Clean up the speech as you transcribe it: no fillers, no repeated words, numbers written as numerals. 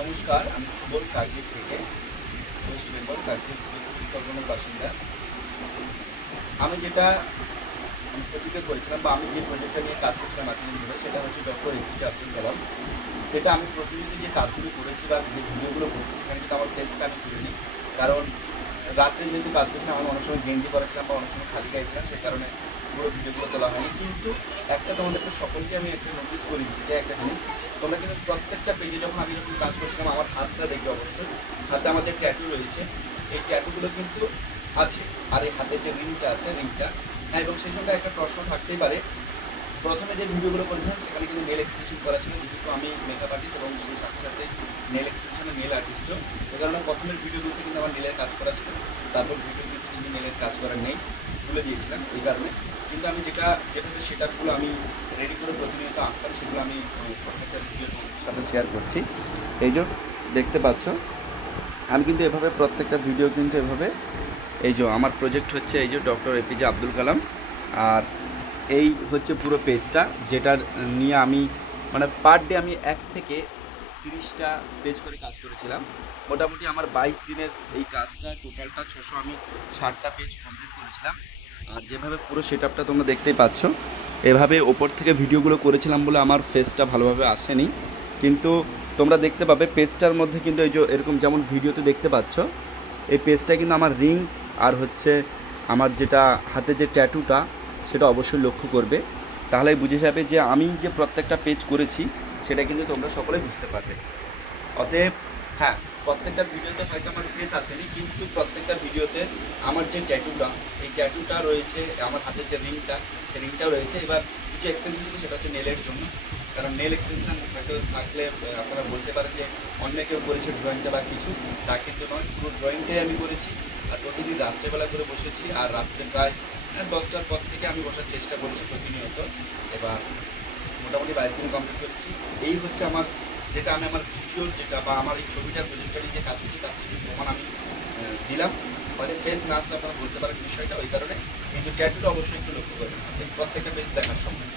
নমস্কার, আমি সুবল কাকদ্বীপ থেকে, ওয়েস্ট বেঙ্গল কাকদ্বীপ পরগনার বাসিন্দা। আমি প্রতিজ্ঞা করেছিলাম বা আমি যে প্রজেক্টটা নিয়ে কাজ করছিলাম এতদিন ধরে, সেটা হচ্ছে ডক্টর এপিজে আব্দুল কালাম। সেটা আমি প্রতিনিয়ত যে কাজগুলো করেছি বা যে ভিডিওগুলো করছি, সেখানে কিন্তু আমার ফেসটা আমি তুলিনি। কারণ রাত্রে যেহেতু কাজ করছিলাম, আমি অনেক সময় গেঞ্জি করেছিলাম বা অনেক সময় খালি গাইছিলাম, সেই কারণে পুরো ভিডিওগুলো তোলা হয়নি। কিন্তু একটা তোমাদেরকে সকলকে আমি একটা নোটিস করে দিতে চাই একটা জিনিস, তোমরা কিন্তু প্রত্যেকটা পেজে যখন আমি যখন কাজ করছিলাম, আমার হাতটা দেখবে অবশ্যই। হাতে আমাদের ট্যাটু রয়েছে, এই ট্যাটুগুলো কিন্তু আছে। আর এই হাতের যে রিংটা আছে, রিংটা, হ্যাঁ, এবং সেই সঙ্গে একটা প্রশ্ন থাকতেই পারে, প্রথমে যে ভিডিওগুলো করেছিলাম সেখানে কিন্তু নেল এক্সটেনশন করা ছিল, যেহেতু আমি মেকআপ আর্টিস্ট এবং সেই সাথে সাথে নেল এক্সটেনশনের নেল আর্টিস্টও। এই কারণে প্রথমের ভিডিওগুলোতে কিন্তু আমার নেলের কাজ করা ছিল, তারপর ভিডিওগুলোতে কিন্তু নেলের কাজ করা নেই, ভুলে দিয়েছিলাম এই কারণে। কিন্তু আমি যেভাবে সেটআপগুলো আমি রেডি করে প্রতিনিয়ত আঁকতাম, সেগুলো আমি প্রত্যেকটা ভিডিও তোমাদের সাথে শেয়ার করছি। এই যে দেখতে পাচ্ছ, আমি কিন্তু এভাবে প্রত্যেকটা ভিডিও কিন্তু এভাবে, এই যে আমার প্রজেক্ট হচ্ছে এই যে ডক্টর এপিজে আব্দুল কালাম। আর এই হচ্ছে পুরো পেজটা, যেটার নিয়ে আমি মানে পার ডে আমি 1 থেকে 30টা পেজ করে কাজ করেছিলাম। মোটামুটি আমার 22 দিনের এই কাজটা, টোটালটা 660টা পেজ কমপ্লিট করেছিলাম। আর যেভাবে পুরো সেটআপটা তোমরা দেখতেই পাচ্ছ, এভাবে ওপর থেকে ভিডিওগুলো করেছিলাম বলে আমার ফেসটা ভালোভাবে আসেনি। কিন্তু তোমরা দেখতে পাবে পেজটার মধ্যে কিন্তু এই যে এরকম যেমন ভিডিওতে দেখতে পাচ্ছ, এই পেজটা কিন্তু আমার রিংস আর হচ্ছে আমার যেটা হাতে যে ট্যাটুটা, সেটা অবশ্যই লক্ষ্য করবে। তাহলে বুঝে যাবে যে আমি যে প্রত্যেকটা পেজ করেছি সেটা কিন্তু তোমরা সকলে বুঝতে পারবে। অতএব হ্যাঁ, প্রত্যেকটা ভিডিওতে হয়তো আমার ফেস আসেনি, কিন্তু প্রত্যেকটা ভিডিওতে আমার যে ট্যাটুটা, এই ট্যাটুটা রয়েছে, আমার হাতের যে রিংটা, সেই রিংটাও রয়েছে। এবার কিছু এক্সটেনশন ছিল, সেটা হচ্ছে নেলের জন্য। কারণ নেল এক্সটেনশন হয়তো থাকলে আপনারা বলতে পারেন যে অন্য কেউ করেছে ড্রয়িংটা বা কিছু, তা কিন্তু নয়, পুরো ড্রয়িংটাই আমি করেছি। আর প্রতিদিন রাত্রেবেলা করে বসেছি, আর রাত্রে প্রায় 10টার পর থেকে আমি বসার চেষ্টা করেছি প্রতিনিয়ত। এবার মোটামুটি 22 দিন কমপ্লিট করছি। এই হচ্ছে আমার যেটা আমি আমার ভিডিওর যেটা বা আমার এই ছবিটা প্রজেক্টকারী যে কাজ করছি, তার কিছু প্রমাণ আমি দিলাম। হয়তো ফেস না আসলে আপনারা বলতে পারেন বিষয়টা, ওই কারণে এই যে ট্যাটুটা অবশ্যই একটু লক্ষ্য করবেন প্রত্যেকটা পেজ দেখার সময়।